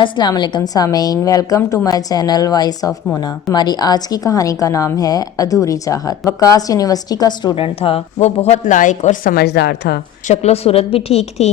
السلام علیکم سامعین، welcome to my channel voice of Mona. ہماری آج کی کہانی کا نام ہے ادھوری چاہت۔ وقاص یونیورسٹی کا اسٹوڈنٹ تھا۔ وہ بہت لائق اور سمجھدار تھا، شکل و صورت بھی ٹھیک تھی۔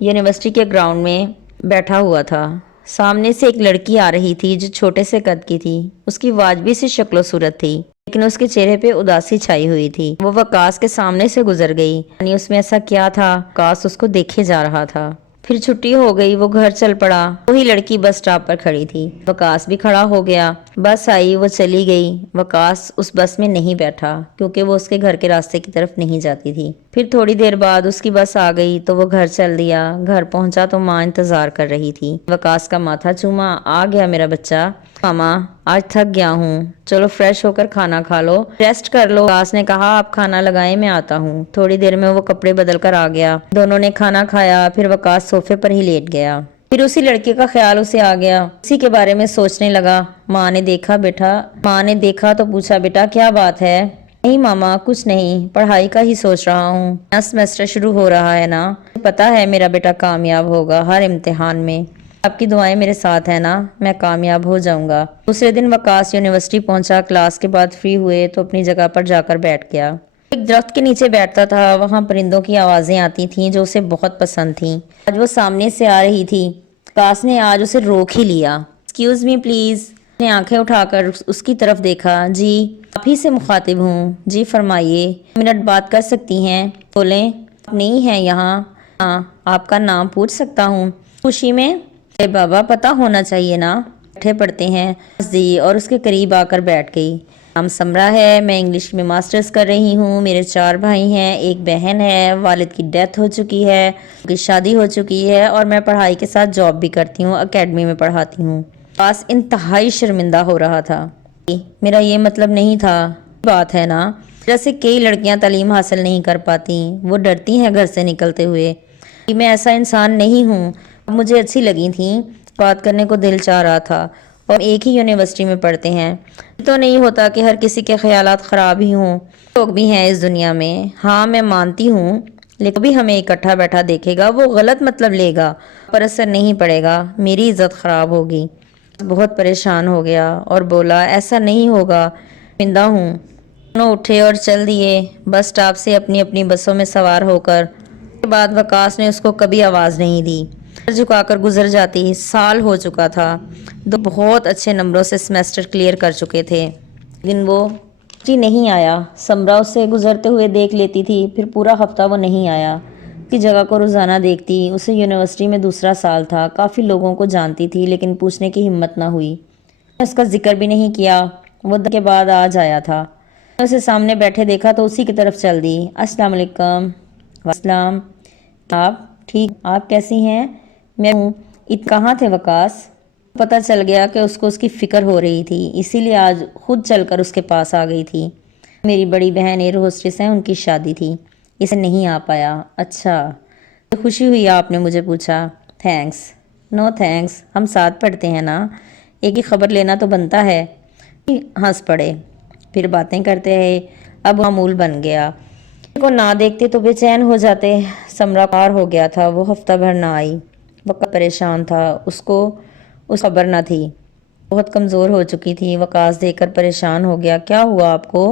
یونیورسٹی کے گراؤنڈ میں بیٹھا ہوا تھا۔ سامنے سے ایک لڑکی آ رہی تھی جو چھوٹے سے قد کی تھی۔ اس کی واجبی سی شکل و صورت تھی، لیکن اس کے چہرے پہ اداسی چھائی ہوئی تھی۔ وہ وقاص کے سامنے سے گزر گئی، یعنی اس میں ایسا کیا تھا؟ وقاص اس کو دیکھے جا رہا تھا۔ پھر چھٹی ہو گئی، وہ گھر چل پڑا۔ وہی لڑکی بس سٹاپ پر کھڑی تھی۔ وقاص بھی کھڑا ہو گیا۔ بس آئی، وہ چلی گئی۔ وقاص اس بس میں نہیں بیٹھا کیونکہ وہ اس کے گھر کے راستے کی طرف نہیں جاتی تھی۔ پھر تھوڑی دیر بعد اس کی بس آ گئی تو وہ گھر چل دیا۔ گھر پہنچا تو ماں انتظار کر رہی تھی۔ وقاص کا ماتھا چوما، آ گیا میرا بچہ؟ ماما آج تھک گیا ہوں، چلو فریش ہو کر کھانا کھا لو، ریسٹ کر لو۔ وقاص نے کہا آپ کھانا لگائیں، میں آتا ہوں۔ تھوڑی دیر میں وہ کپڑے بدل کر آ گیا۔ دونوں نے کھانا کھایا، پھر وقاص صوفے پر ہی لیٹ گیا۔ پھر اسی لڑکے کا خیال اسے آ گیا، اسی کے بارے میں سوچنے لگا۔ ماں نے دیکھا تو پوچھا بیٹا کیا بات ہے؟ نہیں ماما کچھ نہیں، پڑھائی کا ہی سوچ رہا ہوں، نیا سیمسٹر شروع ہو رہا ہے نا، پتا ہے میرا بیٹا کامیاب ہوگا ہر امتحان میں، آپ کی دعائیں میرے ساتھ ہیں نا، میں کامیاب ہو جاؤں گا۔ دوسرے دن وقاص یونیورسٹی پہنچا۔ کلاس کے بعد فری ہوئے تو اپنی جگہ پر جا کر بیٹھ گیا۔ ایک درخت کے نیچے بیٹھتا تھا، وہاں پرندوں کی آوازیں آتی تھیں جو اسے بہت پسند تھیں۔ آج وہ سامنے سے آ رہی تھی۔ وقاص نے آج اسے روک ہی لیا۔ Excuse me please. اس نے آنکھیں اٹھا کر اس کی طرف دیکھا۔ جی آپ ہی سے مخاطب ہوں؟ جی فرمائیے، منٹ بات کر سکتی ہیں؟ بولیں، آپ نہیں ہیں یہاں؟ ہاں، آپ کا نام پوچھ سکتا ہوں؟ خوشی میں؟ اے بابا پتہ ہونا چاہیے نا، بیٹھے پڑھتے ہیں۔ دی اور اس کے قریب آ کر بیٹھ گئی۔ نام سمرا ہے، میں انگلش میں ماسٹرز کر رہی ہوں، میرے 4 بھائی ہیں، ایک بہن ہے، والد کی ڈیتھ ہو چکی ہے، ان کی شادی ہو چکی ہے، اور میں پڑھائی کے ساتھ جاب بھی کرتی ہوں، اکیڈمی میں پڑھاتی ہوں۔ پاس انتہائی شرمندہ ہو رہا تھا۔ میرا یہ مطلب نہیں تھا، بات ہے نا، جیسے کئی لڑکیاں تعلیم حاصل نہیں کر پاتی، وہ ڈرتی ہیں گھر سے نکلتے ہوئے۔ میں ایسا انسان نہیں ہوں۔ مجھے اچھی لگی تھیں، بات کرنے کو دل چاہ رہا تھا، اور ایک ہی یونیورسٹی میں پڑھتے ہیں۔ تو نہیں ہوتا کہ ہر کسی کے خیالات خراب ہی ہوں، لوگ بھی ہیں اس دنیا میں۔ ہاں میں مانتی ہوں، لیکن بھی ہمیں اکٹھا بیٹھا دیکھے گا وہ غلط مطلب لے گا، پر اثر نہیں پڑے گا، میری عزت خراب ہوگی۔ بہت پریشان ہو گیا اور بولا ایسا نہیں ہوگا، شرمندہ ہوں۔ دونوں اٹھے اور چل دیے بس سٹاپ سے اپنی اپنی بسوں میں سوار ہو کر۔ اس کے بعد وقاص نے اس کو کبھی آواز نہیں دی، سر جھکا کر گزر جاتی۔ سال ہو چکا تھا، دو بہت اچھے نمبروں سے سیمسٹر کلیئر کر چکے تھے، لیکن وہ نہیں آیا۔ سمرا اس سے گزرتے ہوئے دیکھ لیتی تھی، پھر پورا ہفتہ وہ نہیں آیا۔ اس کی جگہ کو روزانہ دیکھتی۔ اسے یونیورسٹی میں دوسرا سال تھا، کافی لوگوں کو جانتی تھی، لیکن پوچھنے کی ہمت نہ ہوئی۔ اس کا ذکر بھی نہیں کیا۔ وہ دن کے بعد آج آیا تھا، اسے سامنے بیٹھے دیکھا تو اسی کی طرف چل دی۔ السلام علیکم۔ وعلیکم۔ آپ ٹھیک؟ آپ کیسی ہیں؟ میں ہوں۔ کہاں تھے وقاص؟ پتہ چل گیا کہ اس کو اس کی فکر ہو رہی تھی، اسی لیے آج خود چل کر اس کے پاس آ گئی تھی۔ میری بڑی بہن ایئر ہوسٹس ہیں، ان کی شادی تھی، اسے نہیں آ پایا۔ اچھا، خوشی ہوئی آپ نے مجھے پوچھا۔ تھینکس۔ نو تھینکس، ہم ساتھ پڑھتے ہیں نا، ایک ہی خبر لینا تو بنتا ہے۔ ہنس پڑے، پھر باتیں کرتے رہے۔ اب معمول بن گیا، کو نہ دیکھتے تو بے چین ہو جاتے۔ سمرا پار ہو گیا تھا، وہ ہفتہ بھر نہ آئی۔ وقت پریشان تھا، اس کو اس خبر نہ تھی، بہت کمزور ہو چکی تھی۔ وقاص دیکھ کر پریشان ہو گیا۔ کیا ہوا آپ کو؟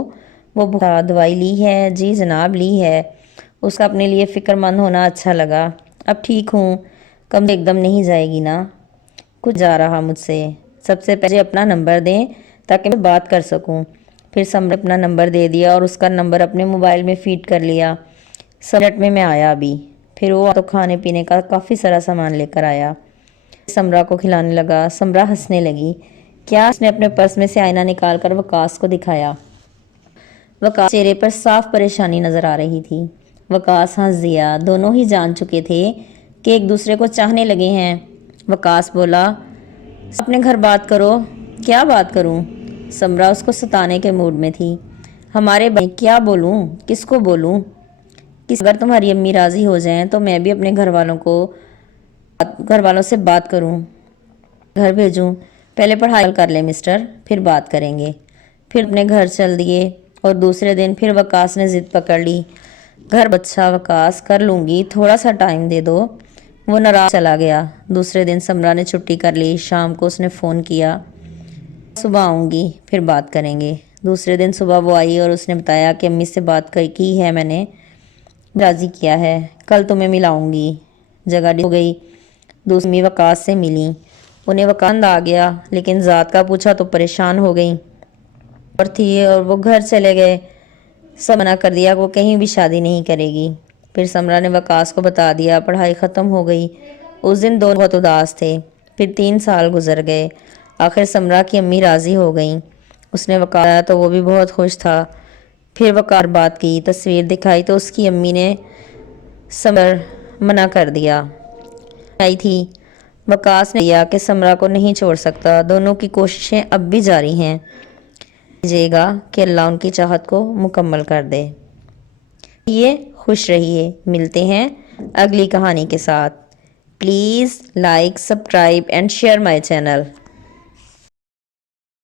وہ دوائی لی ہے؟ جی جناب لی ہے۔ اس کا اپنے لیے فکر مند ہونا اچھا لگا۔ اب ٹھیک ہوں، کم ایک دم نہیں جائے گی نا؟ کچھ جا رہا مجھ سے، سب سے پہلے اپنا نمبر دیں تاکہ میں بات کر سکوں۔ پھر سمرا اپنا نمبر دے دیا اور اس کا نمبر اپنے موبائل میں فیڈ کر لیا۔ 7 منٹ میں آیا ابھی۔ پھر وہ تو کھانے پینے کا کافی سارا سامان لے کر آیا، سمرا کو کھلانے لگا۔ سمرا ہنسنے لگی۔ کیا؟ اس نے اپنے پرس میں سے آئینہ نکال کر وقاص کو دکھایا۔ وقاص چہرے پر صاف پریشانی نظر آ رہی تھی۔ وقاص ہنس دیا، دونوں ہی جان چکے تھے کہ ایک دوسرے کو چاہنے لگے ہیں۔ وقاص بولا اپنے گھر بات کرو۔ کیا بات کروں؟ سمرا اس کو ستانے کے موڈ میں تھی۔ ہمارے بھائی، کیا بولوں؟ کس کو بولوں؟ اگر تمہاری امی راضی ہو جائیں تو میں بھی اپنے گھر والوں سے بات کروں، گھر بھیجوں۔ پہلے پڑھائی کر لیں مسٹر، پھر بات کریں گے۔ پھر اپنے گھر چل دیے، اور دوسرے دن پھر وقاص نے ضد پکڑ لی۔ گھر بچہ وقاص کر لوں گی، تھوڑا سا ٹائم دے دو۔ وہ ناراض چلا گیا۔ دوسرے دن سمرہ نے چھٹی کر لی۔ شام کو اس نے فون کیا، صبح آؤں گی، پھر بات کریں گے۔ دوسرے دن صبح وہ آئی اور اس نے بتایا کہ امی سے بات کی ہے میں نے، راضی کیا ہے، کل تمہیں ملاؤں گی۔ جگہ ہو گئی۔ دوسری امی وقاص سے ملی، انہیں وقاص آ گیا، لیکن ذات کا پوچھا تو پریشان ہو گئی اور تھی اور وہ گھر چلے گئے۔ سب منع کر دیا کہ وہ کہیں بھی شادی نہیں کرے گی۔ پھر سمرہ نے وقاص کو بتا دیا، پڑھائی ختم ہو گئی۔ اس دن دونوں بہت اداس تھے۔ پھر 3 سال گزر گئے۔ آخر سمرہ کی امی راضی ہو گئیں۔ اس نے وقاص آیا تو وہ بھی بہت خوش تھا۔ پھر وقاص بات کی، تصویر دکھائی تو اس کی امی نے سمرہ منع کر دیا۔ آئی تھی، وقاص نے دیا کہ سمرہ کو نہیں چھوڑ سکتا۔ دونوں کی کوششیں اب بھی جاری ہیں۔ دیجیے گا کہ اللہ ان کی چاہت کو مکمل کر دے۔ یہ خوش رہیے۔ ملتے ہیں اگلی کہانی کے ساتھ۔ Please like, subscribe and share my channel.